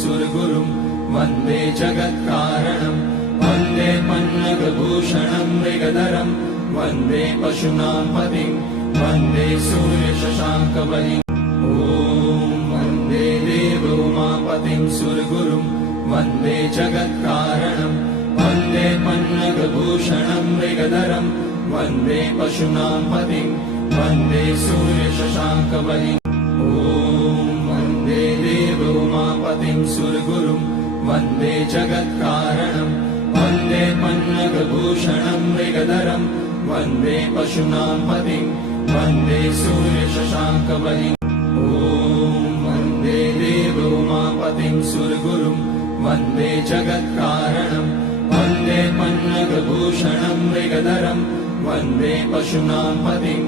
सुरगुरुं वन्दे जगत्कारणं वन्दे पन्नगभूषणं मृगधरं वन्दे पशूनां पतिं वन्दे सूर्यशशाङ्कबलिम् ॐ वन्दे देवोमापतिं सुरगुरुं वन्दे जगत्कारणं वन्दे पन्नगभूषणं मृगधरं वन्दे पशूनां पतिं वन्दे सूर्यशशाङ्कबलिम् ॐ वन्दे देवोमापतिं सुरगुरुं वन्दे जगत्कारणं वन्दे पन्नगभूषणं मृगधरं वन्दे पशूनां पतिं वन्दे सूर्यशशाङ्कबलिम् ॐ वन्दे देवोमापतिं सुरगुरुं वन्दे जगत्कारणं वन्दे पन्नगभूषणं मृगधरं वन्दे पशूनां पतिं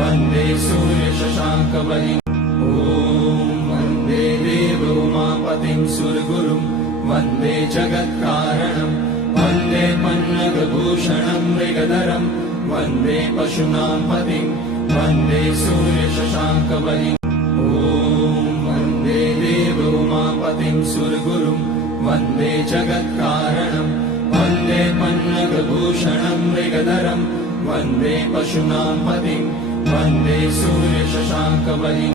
वन्दे सूर्यशशाङ्कबलिम् ॐ वन्दे देवोमापतिं सुरगुरुं वन्दे जगत्कारणं वन्दे पन्नगभूषणं मृगधरं वन्दे पशूनां पतिं वन्दे सूर्यशशाङ्कबलिम् ॐ वन्दे देवोमापतिं सुरगुरुं वन्दे जगत्कारणं वन्दे पन्नगभूषणं मृगधरं वन्दे पशूनां पतिं वन्दे सूर्यशशाङ्कबलिम्